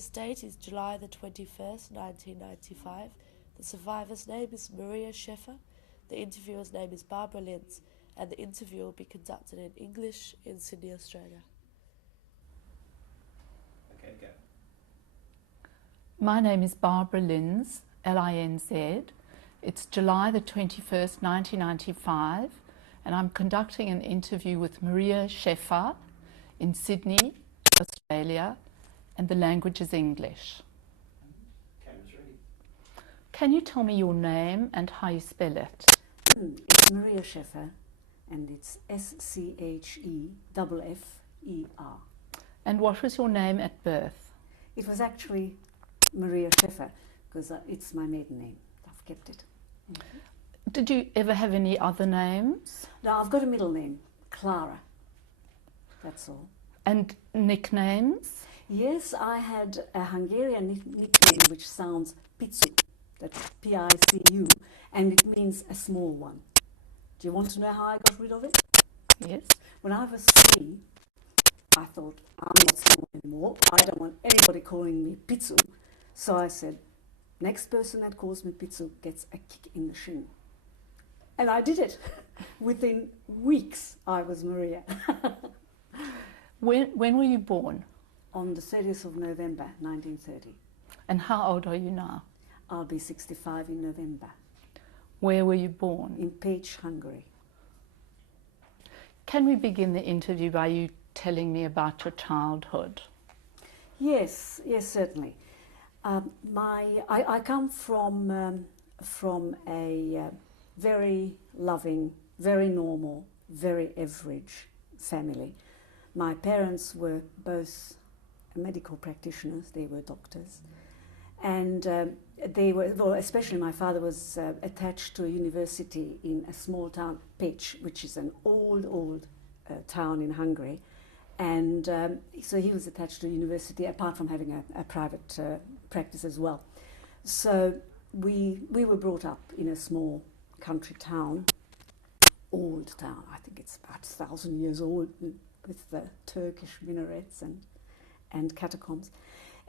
Today's date is July the 21st, 1995. The survivor's name is Maria Scheffer. The interviewer's name is Barbara Linz, and the interview will be conducted in English in Sydney, Australia. Okay, go. My name is Barbara Linz, L-I-N-Z. It's July the 21st, 1995, and I'm conducting an interview with Maria Scheffer in Sydney, Australia, and the language is English. Camera's ready. Can you tell me your name and how you spell it? It's Maria Scheffer, and it's S-C-H-E-F-F-E-R. And what was your name at birth? It was actually Maria Scheffer, because it's my maiden name. I've kept it. Did you ever have any other names? No, I've got a middle name, Clara. That's all. And nicknames? Yes, I had a Hungarian nickname which sounds Picu. That's P-I-C-U, and it means a small one. Do you want to know how I got rid of it? Yes. When I was 3, I thought, I'm not small anymore. I don't want anybody calling me Picu. So I said, next person that calls me Picu gets a kick in the shin. And I did it. Within weeks, I was Maria. When were you born? On the 30th of November, 1930. And how old are you now? I'll be 65 in November. Where were you born? In Pécs, Hungary. Can we begin the interview by you telling me about your childhood? Yes, certainly. I come from a very loving, very normal, very average family. My parents were both medical practitioners, they were doctors, and they were, well, especially my father was attached to a university in a small town, Pécs, which is an old town in Hungary, and so he was attached to a university apart from having a private practice as well. So we were brought up in a small country town, old town, I think it's about 1,000 years old, with the Turkish minarets and catacombs.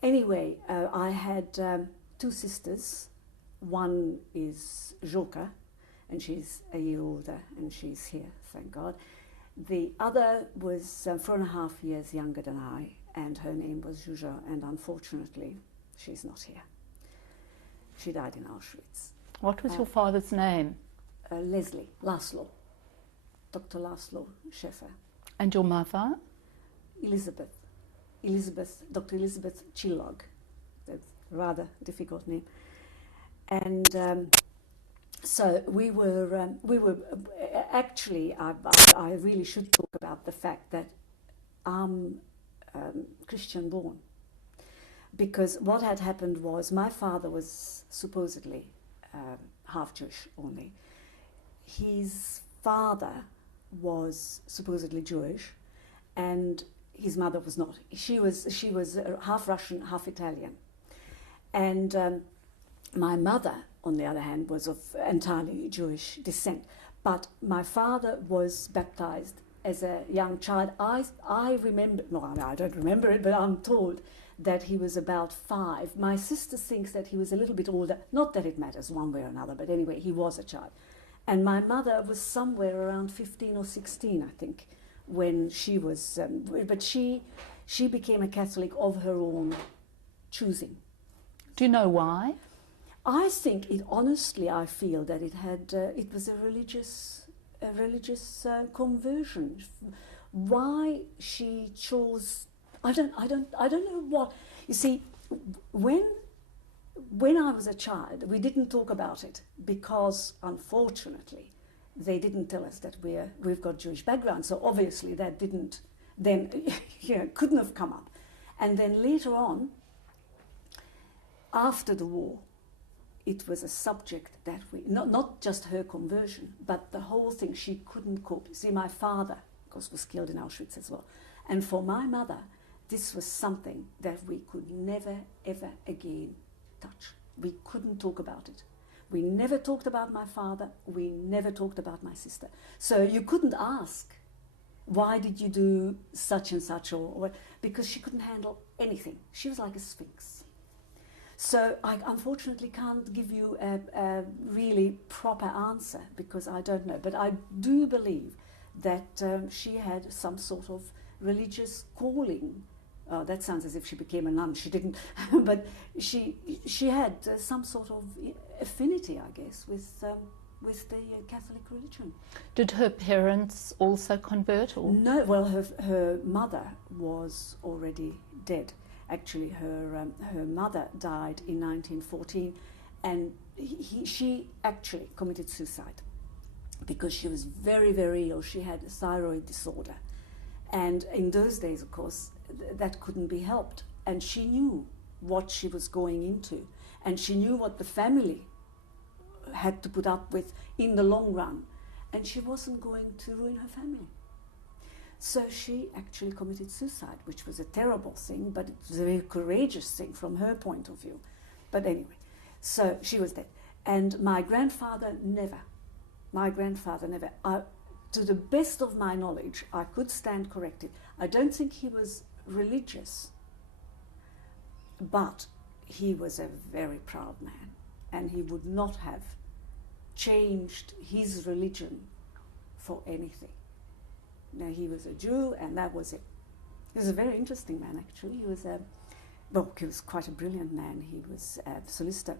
Anyway, I had 2 sisters. One is Joka, and she's a year older, and she's here, thank God. The other was 4.5 years younger than I, and her name was Zsuzsa, and unfortunately, she's not here. She died in Auschwitz. What was your father's name? Laszlo, Dr. Laszlo Scheffer. And your mother? Dr. Elizabeth Chillog. That's a rather difficult name. And so we were actually, I really should talk about the fact that I'm Christian born. Because what had happened was my father was supposedly half Jewish only. His father was supposedly Jewish, and his mother was not. She was half Russian, half Italian. And my mother, on the other hand, was of entirely Jewish descent. But my father was baptized as a young child. I remember, no, I don't remember it, but I'm told that he was about 5. My sister thinks that he was a little bit older. Not that it matters one way or another, but anyway, he was a child. And my mother was somewhere around 15 or 16, I think, when she was, but she became a Catholic of her own choosing. Do you know why? I think it, honestly, I feel that it was a religious conversion. Why she chose, I don't know what. You see, when I was a child, we didn't talk about it because, unfortunately, they didn't tell us that we've got Jewish background. So obviously that couldn't have come up. And then later on, after the war, it was a subject that not just her conversion, but the whole thing, she couldn't cope. You see, my father, of course, was killed in Auschwitz as well. And for my mother, this was something that we could never, ever again touch. We couldn't talk about it. We never talked about my father. We never talked about my sister. So you couldn't ask why did you do such and such, or because she couldn't handle anything. She was like a sphinx. So I unfortunately can't give you a really proper answer because I don't know. But I do believe that she had some sort of religious calling. That sounds as if she became a nun. She didn't, but she had some sort of affinity, I guess, with the Catholic religion. Did her parents also convert? Or? No, well, her mother was already dead. Actually, her mother died in 1914, and she actually committed suicide because she was very, very ill. She had a thyroid disorder. And in those days, of course, that couldn't be helped. And she knew what she was going into. And she knew what the family had to put up with in the long run. And she wasn't going to ruin her family. So she actually committed suicide, which was a terrible thing, but it was a very courageous thing from her point of view. But anyway, so she was dead. And my grandfather never. To the best of my knowledge, I could stand corrected. I don't think he was religious, but he was a very proud man, and he would not have changed his religion for anything. Now, he was a Jew, and that was it. He was a very interesting man, actually. He was quite a brilliant man. He was a solicitor,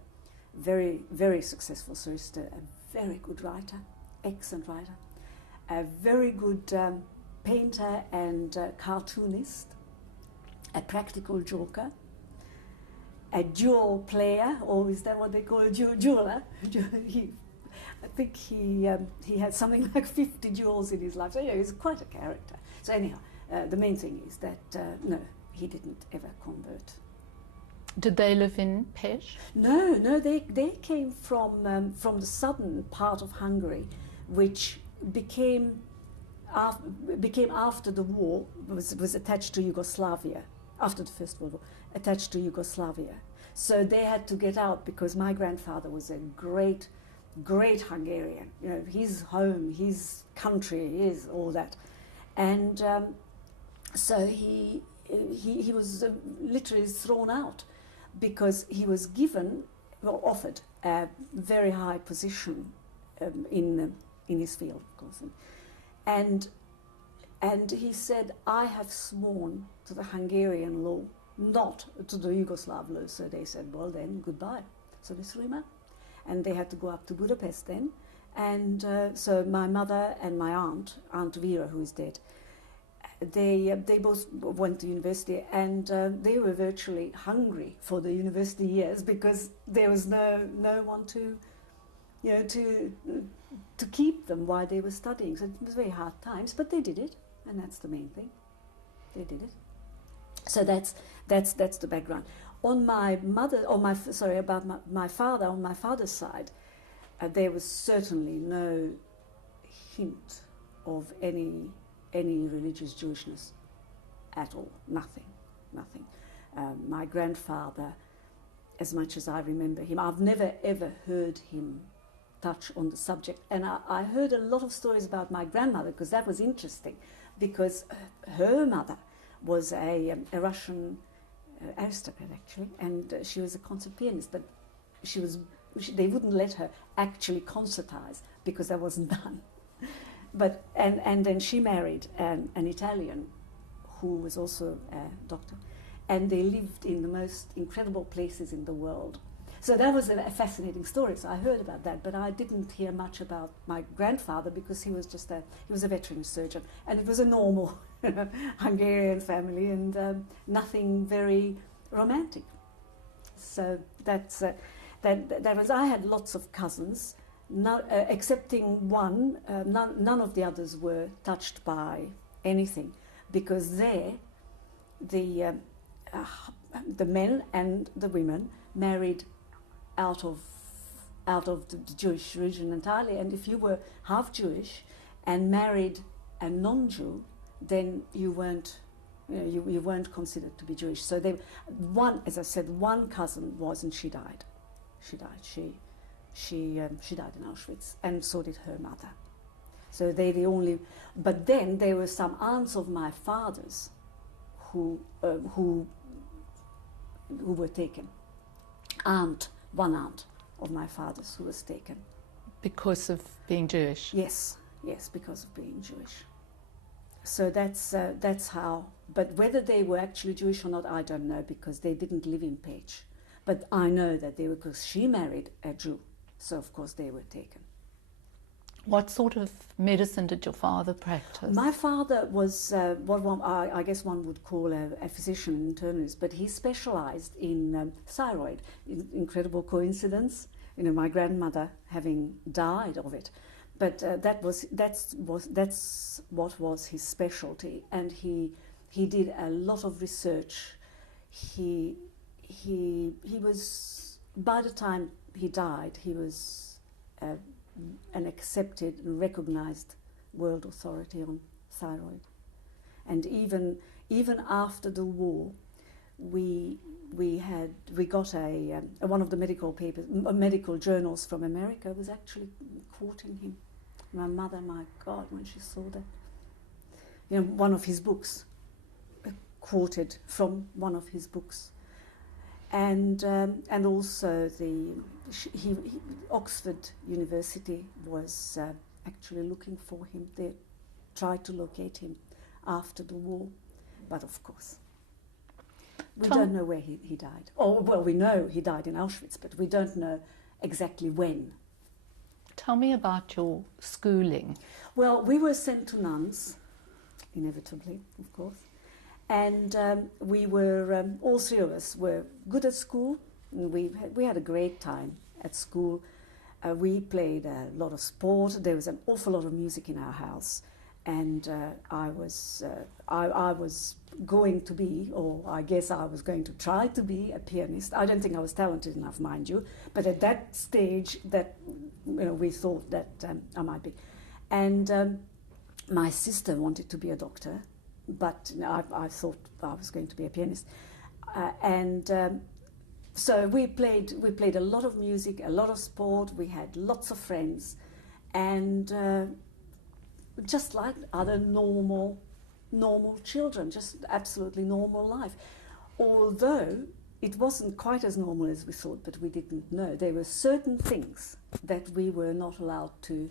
very, very successful solicitor, a very good writer, excellent writer, a very good painter and cartoonist, a practical joker, a jewel player, or is that what they call a jeweler? I think he had something like 50 jewels in his life. So yeah, he's quite a character. So anyhow, the main thing is that no, he didn't ever convert. Did they live in Pest? No, they came from the southern part of Hungary, which became after the war, was attached to Yugoslavia, after the First World War, attached to Yugoslavia. So they had to get out because my grandfather was a great Hungarian. You know, his home, his country, his all that. And so he was literally thrown out because he was offered a very high position in his field, of course. And he said, I have sworn to the Hungarian law, not to the Yugoslav law. So they said, well then, goodbye. So they threw him out. And they had to go up to Budapest then. And so my mother and my Aunt Vera, who is dead, they both went to university, and they were virtually hungry for the university years because there was no one to keep them while they were studying. So it was very hard times, but they did it, and that's the main thing. They did it. So that's the background. On my father, on my father's side, there was certainly no hint of any religious Jewishness at all. Nothing. My grandfather, as much as I remember him, I've never ever heard him touch on the subject. And I heard a lot of stories about my grandmother, because that was interesting, because her mother was a Russian aristocrat, actually, and she was a concert pianist, but they wouldn't let her actually concertize because that wasn't done. But and then she married an Italian who was also a doctor, and they lived in the most incredible places in the world. So that was a fascinating story. So I heard about that, but I didn't hear much about my grandfather because he was a veterinary surgeon, and it was a normal Hungarian family, and nothing very romantic. So that was. I had lots of cousins, excepting one. None of the others were touched by anything, because the men and the women married out of the Jewish religion entirely, and if you were half Jewish and married a non-Jew, then you weren't considered to be Jewish. So as I said, one cousin was, and she died. She died in Auschwitz, and so did her mother. So they the only. But then there were some aunts of my father's who were taken. One aunt of my father's who was taken. Because of being Jewish? Yes, because of being Jewish. So that's how. But whether they were actually Jewish or not, I don't know, because they didn't live in Page. But I know that they were, because she married a Jew. So of course they were taken. What sort of medicine did your father practice? My father was I guess one would call a physician, an internist, but he specialized in thyroid. Incredible coincidence, my grandmother having died of it, but that's what was his specialty, and he did a lot of research. He was, by the time he died, he was an accepted and recognized world authority on thyroid. And even after the war, we got one of the medical journals from America was actually quoting him. My mother, my God, when she saw that, one of his books, quoted from one of his books. And also Oxford University was actually looking for him. They tried to locate him after the war, but of course we don't know where he died. Well, we know he died in Auschwitz, but we don't know exactly when. Tell me about your schooling. Well, we were sent to nuns, inevitably, of course. And we were, all three of us were good at school. And we had a great time at school. We played a lot of sport. There was an awful lot of music in our house. And I was going to be, or I guess I was going to try to be, a pianist. I don't think I was talented enough, mind you. But at that stage, that we thought that I might be. And my sister wanted to be a doctor. But I thought I was going to be a pianist, so we played a lot of music, a lot of sport. We had lots of friends, and just like other normal children, just absolutely normal life. Although it wasn't quite as normal as we thought, but we didn't know. There were certain things that we were not allowed to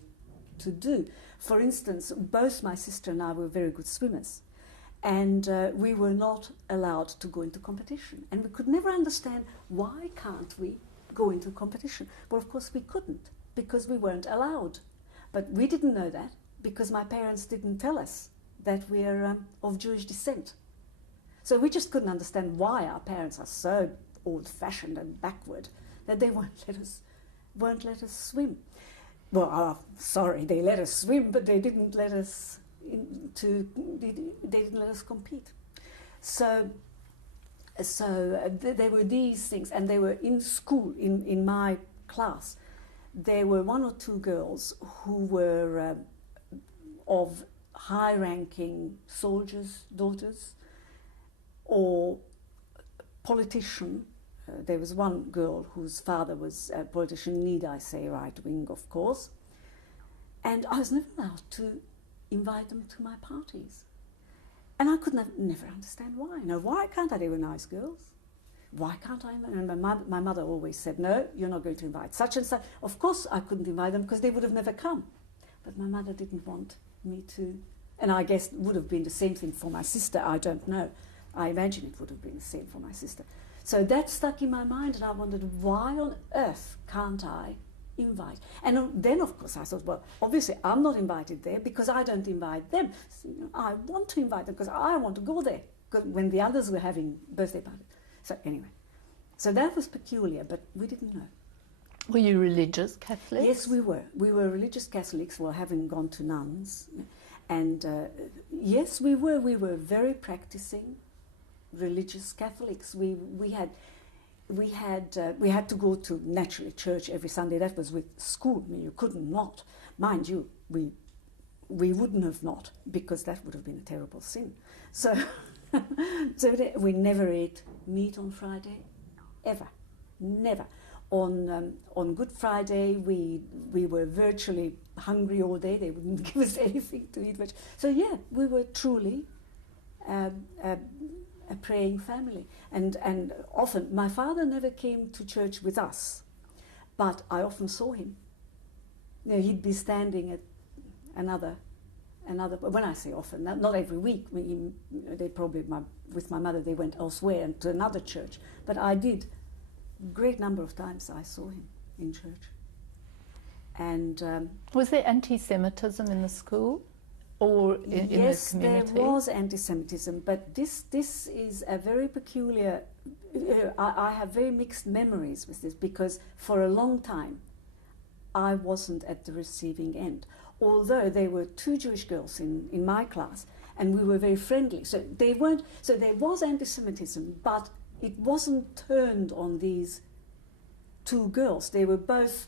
do. For instance, both my sister and I were very good swimmers. And we were not allowed to go into competition. And we could never understand, why can't we go into competition? Well, of course we couldn't, because we weren't allowed. But we didn't know that, because my parents didn't tell us that we're of Jewish descent. So we just couldn't understand why our parents are so old-fashioned and backward that they won't let us swim. Well, sorry, they let us swim, but they didn't let us they didn't let us compete. So there were these things, and they were in school, in my class. There were one or two girls who were of high-ranking soldiers' daughters or politician. There was one girl whose father was a politician, need I say right-wing, of course. And I was never allowed to invite them to my parties. And I could never understand why. Why can't I? They were nice girls. Why can't I invite them? And my mother always said, no, you're not going to invite such and such. Of course I couldn't invite them, because they would have never come. But my mother didn't want me to. And I guess it would have been the same thing for my sister, I don't know. I imagine it would have been the same for my sister. So that stuck in my mind, and I wondered, why on earth can't I invite? And then, of course, I thought, well, obviously I'm not invited there because I don't invite them. So, I want to invite them because I want to go there, when the others were having birthday parties. So anyway, so that was peculiar, but we didn't know. Were you religious Catholics? Yes, we were. We were religious Catholics, well, having gone to nuns. And yes, we were. We were very practicing religious Catholics. We had to go to, naturally, church every Sunday. That was with school. I mean, you couldn't not. Mind you, we wouldn't have not, because that would have been a terrible sin. So, we never ate meat on Friday, ever, never. On Good Friday, we were virtually hungry all day. They wouldn't give us anything to eat. So yeah, we were truly a praying family. And often, my father never came to church with us, but I often saw him. You know, he'd be standing at another. When I say often, not every week. They probably with my mother they went elsewhere and to another church. But I did. Great number of times I saw him in church. And was there anti-Semitism in the school, or in the community? Yes, there was anti-Semitism, but this is a very peculiar. I have very mixed memories with this, because for a long time I wasn't at the receiving end. Although there were 2 Jewish girls in my class, and we were very friendly. So they weren't. So there was anti-Semitism, but it wasn't turned on these 2 girls. They were both.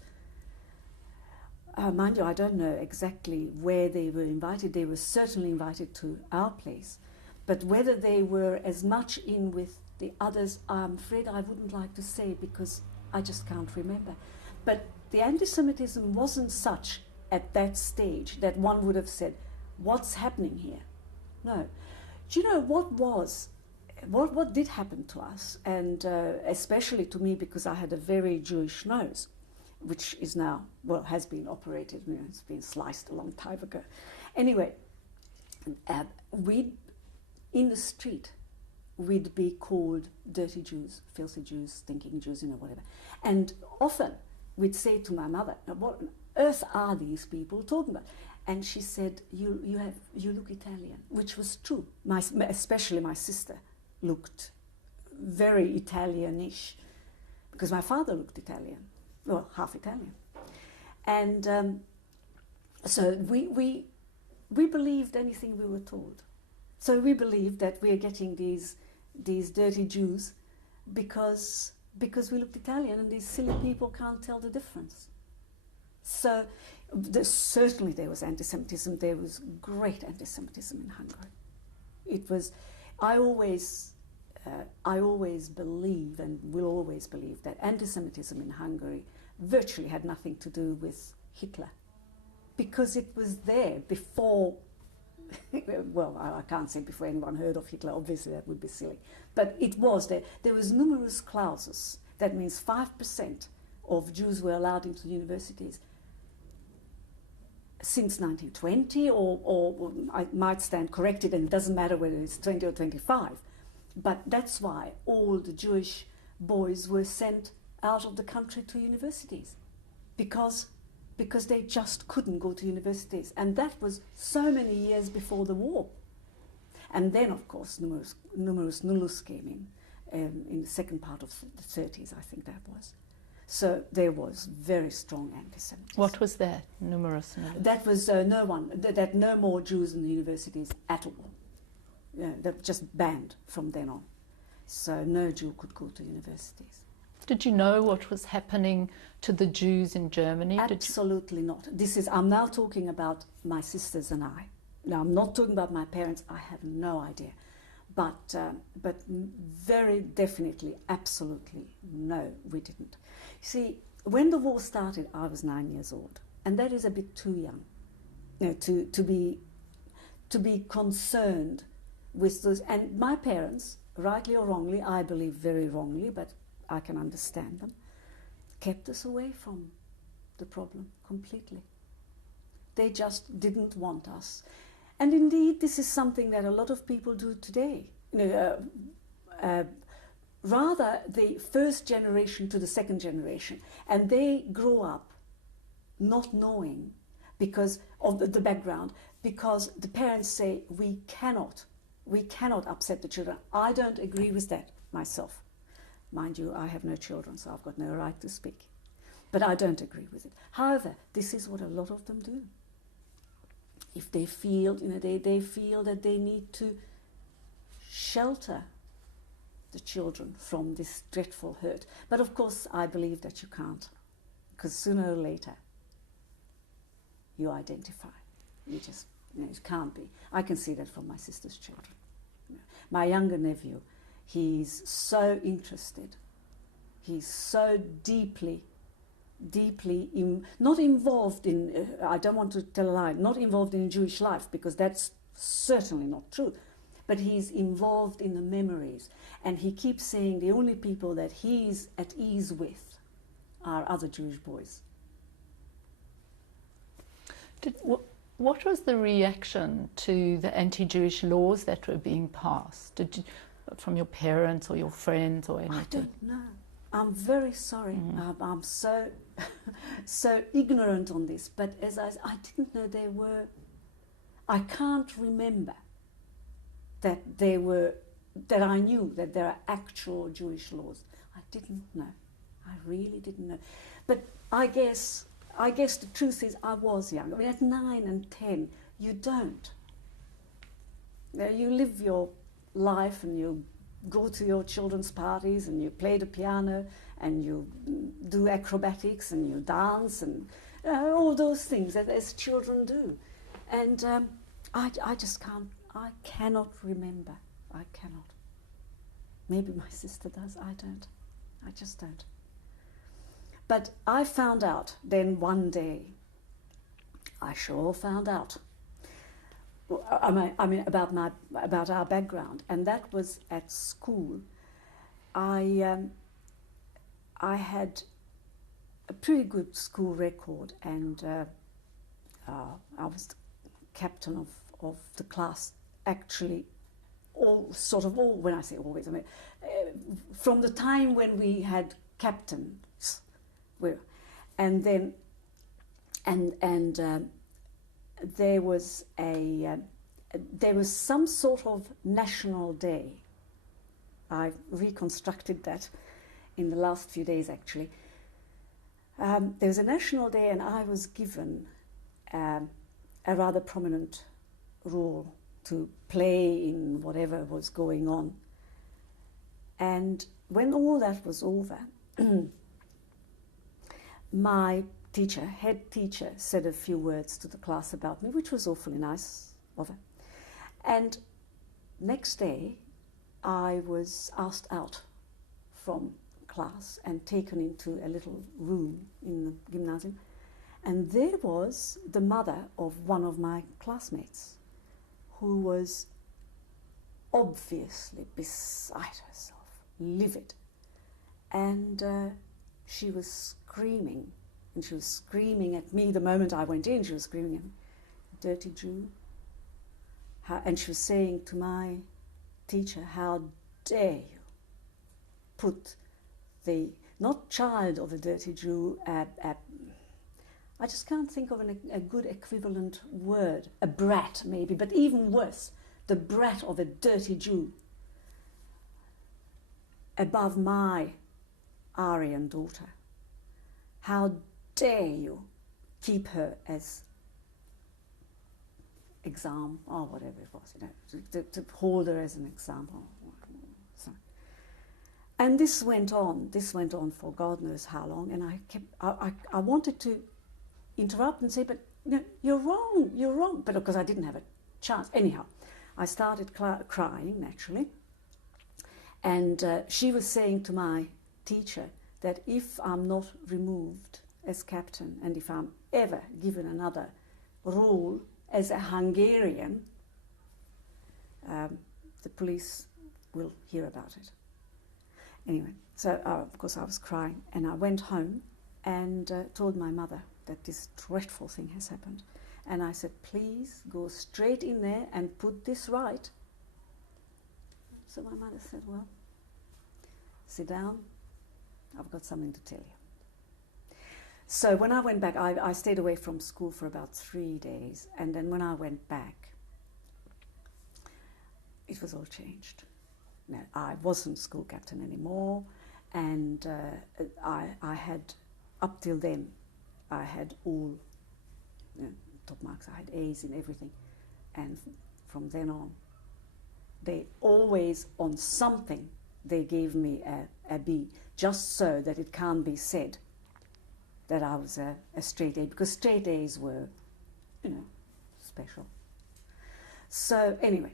Mind you, I don't know exactly where they were invited. They were certainly invited to our place, but whether they were as much in with the others, I'm afraid I wouldn't like to say, because I just can't remember. But the anti-Semitism wasn't such at that stage that one would have said, what's happening here? No. Do you know what did happen to us, and especially to me, because I had a very Jewish nose, which is now, well, has been operated, you know, it's been sliced a long time ago. Anyway, in the street, we'd be called dirty Jews, filthy Jews, stinking Jews, you know, whatever. And often we'd say to my mother, now, what on earth are these people talking about? And she said, you look Italian, which was true. Especially my sister looked very Italianish, because my father looked Italian, well, half Italian. And so we believed anything we were told. So we believed that we are getting these dirty Jews because we looked Italian, and these silly people can't tell the difference. So certainly there was anti-Semitism. There was great anti-Semitism in Hungary. It was. I always believe, and will always believe, that anti-Semitism in Hungary virtually had nothing to do with Hitler, because it was there before. Well, I can't say before anyone heard of Hitler. Obviously, that would be silly. But it was there. There was numerus clausus. That means 5% of Jews were allowed into universities since 1920, or I might stand corrected, and it doesn't matter whether it's 20 or 25. But that's why all the Jewish boys were sent out of the country to universities, because they just couldn't go to universities. And that was so many years before the war. And then, of course, numerus nullus came in the second part of the 30s, I think that was. So there was very strong anti-Semitism. What was that, numerus nullus? That was that no more Jews in the universities at all. That just banned from then on. So no Jew could go to universities. Did you know what was happening to the Jews in Germany? Absolutely not. I'm now talking about my sisters and I. Now, I'm not talking about my parents. I have no idea. But very definitely, absolutely, no, we didn't. See, when the war started, I was 9 years old, and that is a bit too young, to be concerned with those. And my parents, rightly or wrongly, I believe very wrongly, but I can understand them, kept us away from the problem completely. They just didn't want us. And indeed, this is something that a lot of people do today. Rather the first generation to the second generation, and they grow up not knowing because of the background, because the parents say, we cannot upset the children. I don't agree with that myself. Mind you, I have no children, so I've got no right to speak. But I don't agree with it. However, this is what a lot of them do. If they feel, they feel that they need to shelter the children from this dreadful hurt. But of course, I believe that you can't, because sooner or later, you identify. You just, it can't be. I can see that from my sister's children. My younger nephew, he's so interested. He's so deeply deeply, not involved in, I don't want to tell a lie, not involved in Jewish life, because that's certainly not true. But he's involved in the memories. And he keeps saying the only people that he's at ease with are other Jewish boys. What was the reaction to the anti-Jewish laws that were being passed? From your parents or your friends or anything? I don't know. I'm very sorry. I'm so so ignorant on this. But as I didn't know there were. I can't remember that there were, that I knew that there are actual Jewish laws. I didn't know. I really didn't know. But I guess the truth is I was young. I mean, at 9 and 10, you don't. You live your life and you go to your children's parties and you play the piano and you do acrobatics and you dance and all those things that as children do. And I just can't, I cannot remember. I cannot. Maybe my sister does, I don't. I just don't. But I found out then one day, I sure found out, I mean about our background, and that was at school. I had a pretty good school record, and I was the captain of the class, actually, when I say always, I mean, from the time when we had captains, and then, there was some sort of national day. I reconstructed that in the last few days, actually. There was a national day, and I was given a rather prominent role to play in whatever was going on. And when all that was over, my teacher, head teacher, said a few words to the class about me, which was awfully nice of her. And next day, I was asked out from class and taken into a little room in the gymnasium. And there was the mother of one of my classmates, who was obviously beside herself, livid. And she was screaming. And she was screaming at me the moment I went in. She was screaming at me, dirty Jew. And she was saying to my teacher, how dare you put the, not child of a dirty Jew, I just can't think of a good equivalent word. A brat, maybe, but even worse, the brat of a dirty Jew above my Aryan daughter. How dare you keep her as example, or whatever it was, to hold her as an example. So, and this went on for God knows how long, and I wanted to interrupt and say, but you're wrong, but because I didn't have a chance. Anyhow, I started crying, naturally, and she was saying to my teacher that if I'm not removed as captain, and if I'm ever given another role as a Hungarian, the police will hear about it. Anyway, so of course I was crying, and I went home and told my mother that this dreadful thing has happened. And I said, please go straight in there and put this right. So my mother said, well, sit down, I've got something to tell you. So when I went back, I stayed away from school for about 3 days, and then when I went back, it was all changed. No, I wasn't school captain anymore, and I had, up till then, I had all top marks. I had A's in everything, and from then on, they always, on something, they gave me a B, just so that it can't be said that I was a straight A, because straight A's were, special. So anyway,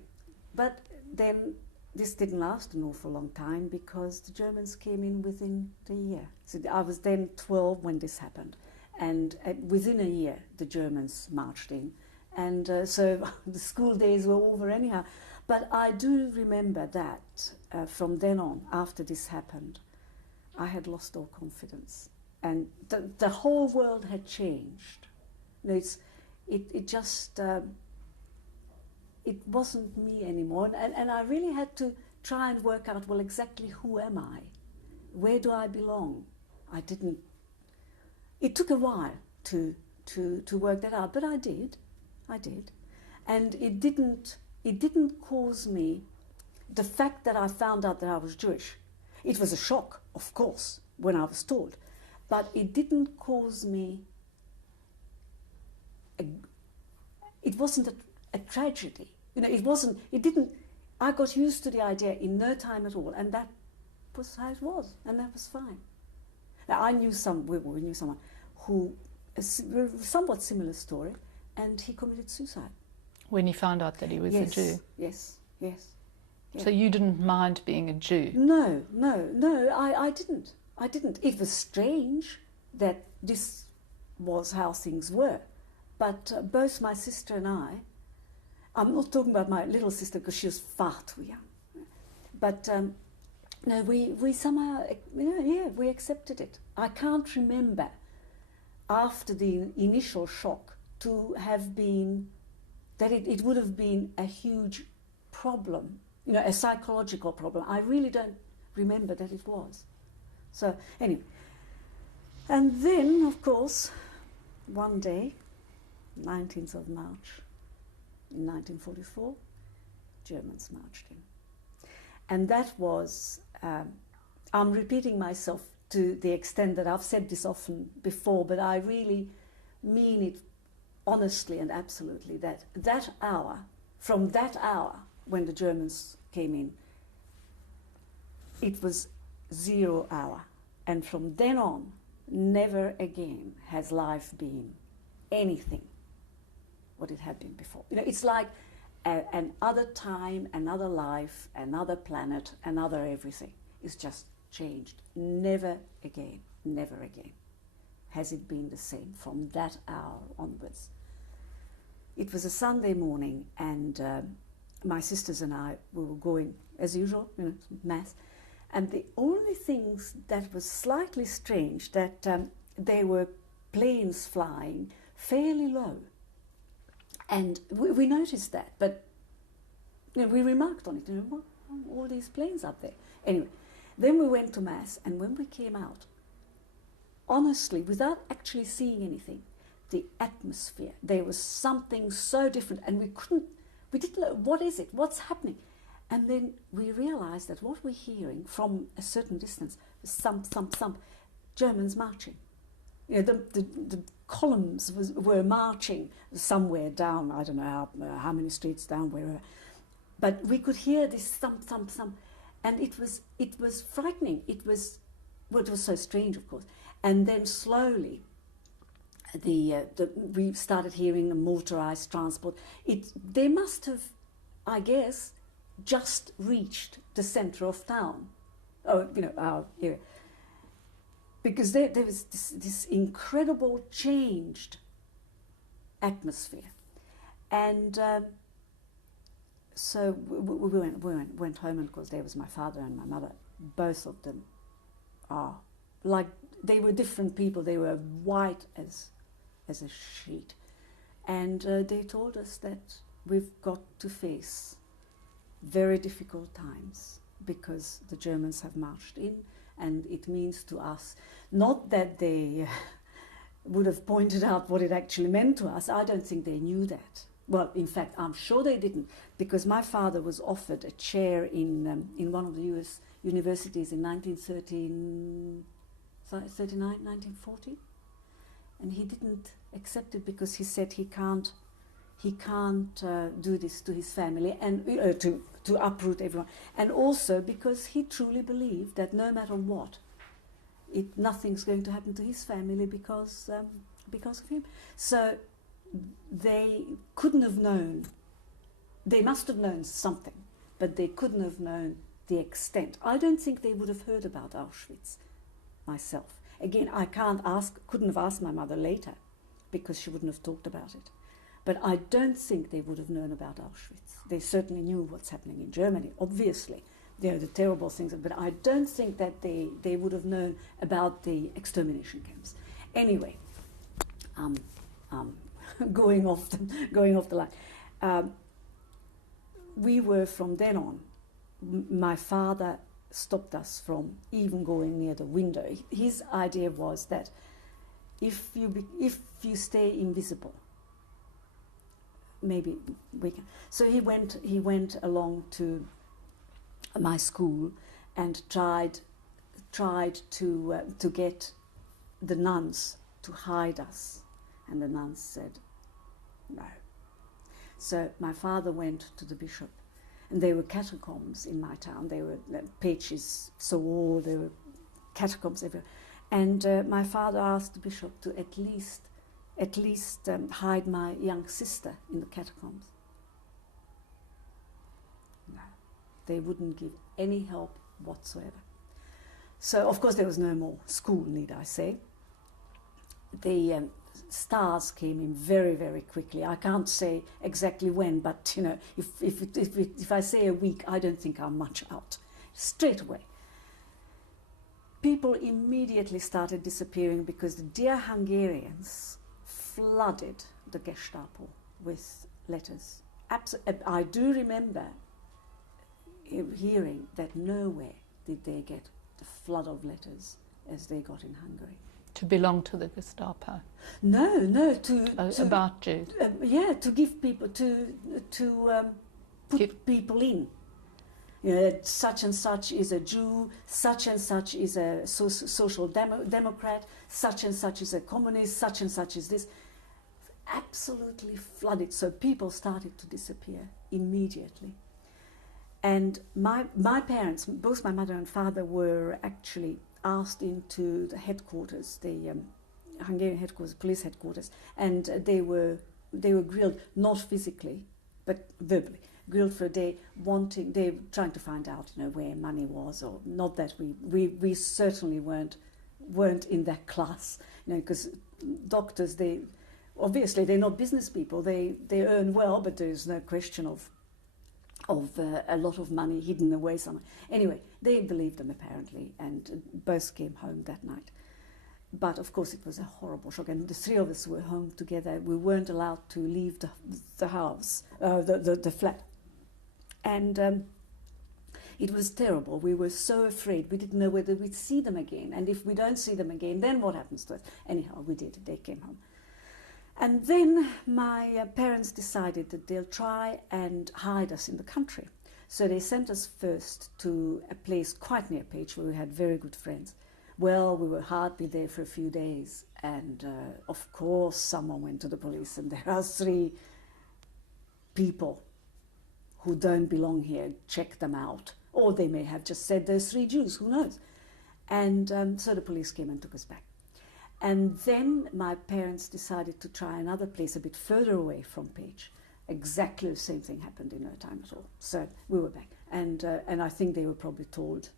but then this didn't last an awful long time because the Germans came in within the year. So I was then 12 when this happened, and within a year the Germans marched in, and so the school days were over anyhow. But I do remember that from then on, after this happened, I had lost all confidence, and the whole world had changed. You know, it just it wasn't me anymore, and I really had to try and work out, well, exactly who am I? Where do I belong? I didn't. It took a while to work that out, but I did, and it didn't cause me. The fact that I found out that I was Jewish, it was a shock, of course, when I was told, but it didn't cause me. It wasn't a tragedy. You know, it wasn't. It didn't. I got used to the idea in no time at all, and that was how it was, and that was fine. Now we knew someone who a somewhat similar story, and he committed suicide. When you found out that he was a Jew? Yes. Yeah. So you didn't mind being a Jew? No, I didn't. It was strange that this was how things were. But both my sister and I'm not talking about my little sister because she was far too young. But no, we somehow, we accepted it. I can't remember after the initial shock to have been, that it would have been a huge problem, you know, a psychological problem. I really don't remember that it was. So anyway, and then of course, one day, 19th of March in 1944, Germans marched in. And that was, I'm repeating myself to the extent that I've said this often before, but I really mean it honestly and absolutely, that hour, from that hour when the Germans came in, it was 0 hour. And from then on, never again has life been anything what it had been before. You know, it's like another time, another life, another planet, another everything. It's just changed. Never again has it been the same from that hour onwards. It was a Sunday morning, and my sisters and I, we were going, as usual, you know, mass. And the only things that was slightly strange, that there were planes flying fairly low. And we noticed that, but you know, we remarked on it. You know, what, all these planes up there. Anyway, then we went to Mass, and when we came out, honestly, without actually seeing anything, the atmosphere, there was something so different, and we didn't know, what is it, what's happening? And then we realized that what we're hearing from a certain distance was thump, Germans marching. You know, the columns were marching somewhere down, I don't know how many streets down, wherever. But we could hear this thump, and it was frightening. It was so strange, of course. And then slowly, we started hearing a motorized transport. They must have, I guess, just reached the centre of town, or you know, our area, because there was this incredible changed atmosphere, and so we went home, and of course there was my father and my mother. Both of them are like, they were different people. They were white as a sheet, and they told us that we've got to face very difficult times because the Germans have marched in, and it means to us, not that they would have pointed out what it actually meant to us. I don't think they knew that. Well, in fact, I'm sure they didn't, because my father was offered a chair in one of the US universities in 1939, 1940, and he didn't accept it because he said he can't do this to his family, and to uproot everyone, and also because he truly believed that no matter what, nothing's going to happen to his family because of him. So they couldn't have known. They must have known something, but they couldn't have known the extent. I don't think they would have heard about Auschwitz myself. Again, couldn't have asked my mother later because she wouldn't have talked about it. But I don't think they would have known about Auschwitz. They certainly knew what's happening in Germany, obviously, the terrible things, but I don't think that they would have known about the extermination camps. Anyway, going off the line. We were, from then on, my father stopped us from even going near the window. His idea was that if you stay invisible, maybe we can. So he went along to my school and tried to get the nuns to hide us, and the nuns said no. So my father went to the bishop, and there were catacombs in my town. There were pages so old, there were catacombs everywhere. And my father asked the bishop to at least hide my young sister in the catacombs. No, they wouldn't give any help whatsoever. So, of course, there was no more school, need I say. The stars came in very, very quickly. I can't say exactly when, but, you know, if I say a week, I don't think I'm much out. Straight away. People immediately started disappearing because the dear Hungarians flooded the Gestapo with letters. I do remember hearing that nowhere did they get the flood of letters as they got in Hungary. To belong to the Gestapo? No, about Jews? Yeah, to give people, to put people in. You know, that such and such is a Jew, such and such is a social democrat, such and such is a communist, such and such is this. Absolutely flooded. So people started to disappear immediately. And my parents, both my mother and father, were actually asked into the headquarters, the Hungarian headquarters, police headquarters, and they were grilled, not physically, but verbally. Grilled for a day, they were trying to find out, you know, where money was, or not that we certainly weren't in that class, you know, because doctors, obviously they're not business people. They earn well, but there's no question of a lot of money hidden away somewhere. Anyway, they believed them apparently, and both came home that night. But of course it was a horrible shock, and the three of us were home together. We weren't allowed to leave the house, the flat. And it was terrible. We were so afraid. We didn't know whether we'd see them again. And if we don't see them again, then what happens to us? Anyhow, we did. They came home. And then my parents decided that they'll try and hide us in the country. So they sent us first to a place quite near Page where we had very good friends. Well, we were hardly there for a few days. And of course, someone went to the police, and there are 3 people who don't belong here. Check them out. Or they may have just said there's 3 Jews, who knows? And so the police came and took us back. And then my parents decided to try another place a bit further away from Page. Exactly the same thing happened in no time at all. So we were back. And I think they were probably told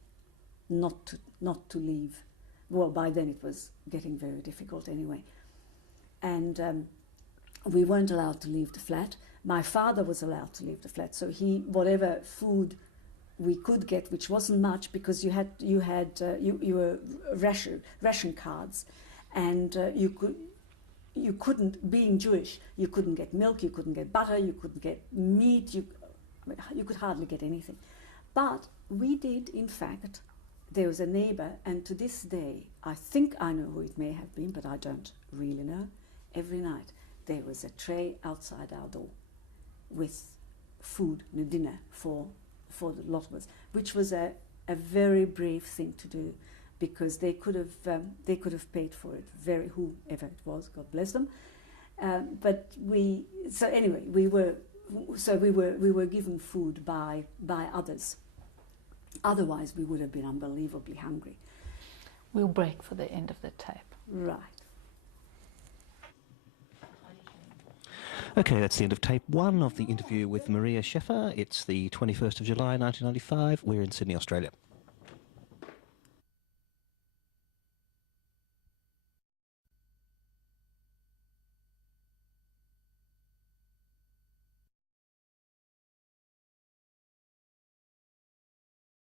not to leave. Well, by then it was getting very difficult anyway. And we weren't allowed to leave the flat. My father was allowed to leave the flat, so whatever food we could get, which wasn't much, because you were ration cards, and you couldn't, being Jewish, you couldn't get milk, you couldn't get butter, you couldn't get meat, you could hardly get anything. But we did, in fact. There was a neighbour, and to this day, I think I know who it may have been, but I don't really know. Every night there was a tray outside our door with food and dinner for the lot of us, which was a very brave thing to do, because they could have paid for it, whoever it was, God bless them. But we were given food by others. Otherwise, we would have been unbelievably hungry. We'll break for the end of the tape. Right. Okay, that's the end of tape 1 of the interview with Maria Scheffer. It's the 21st of July 1995. We're in Sydney, Australia.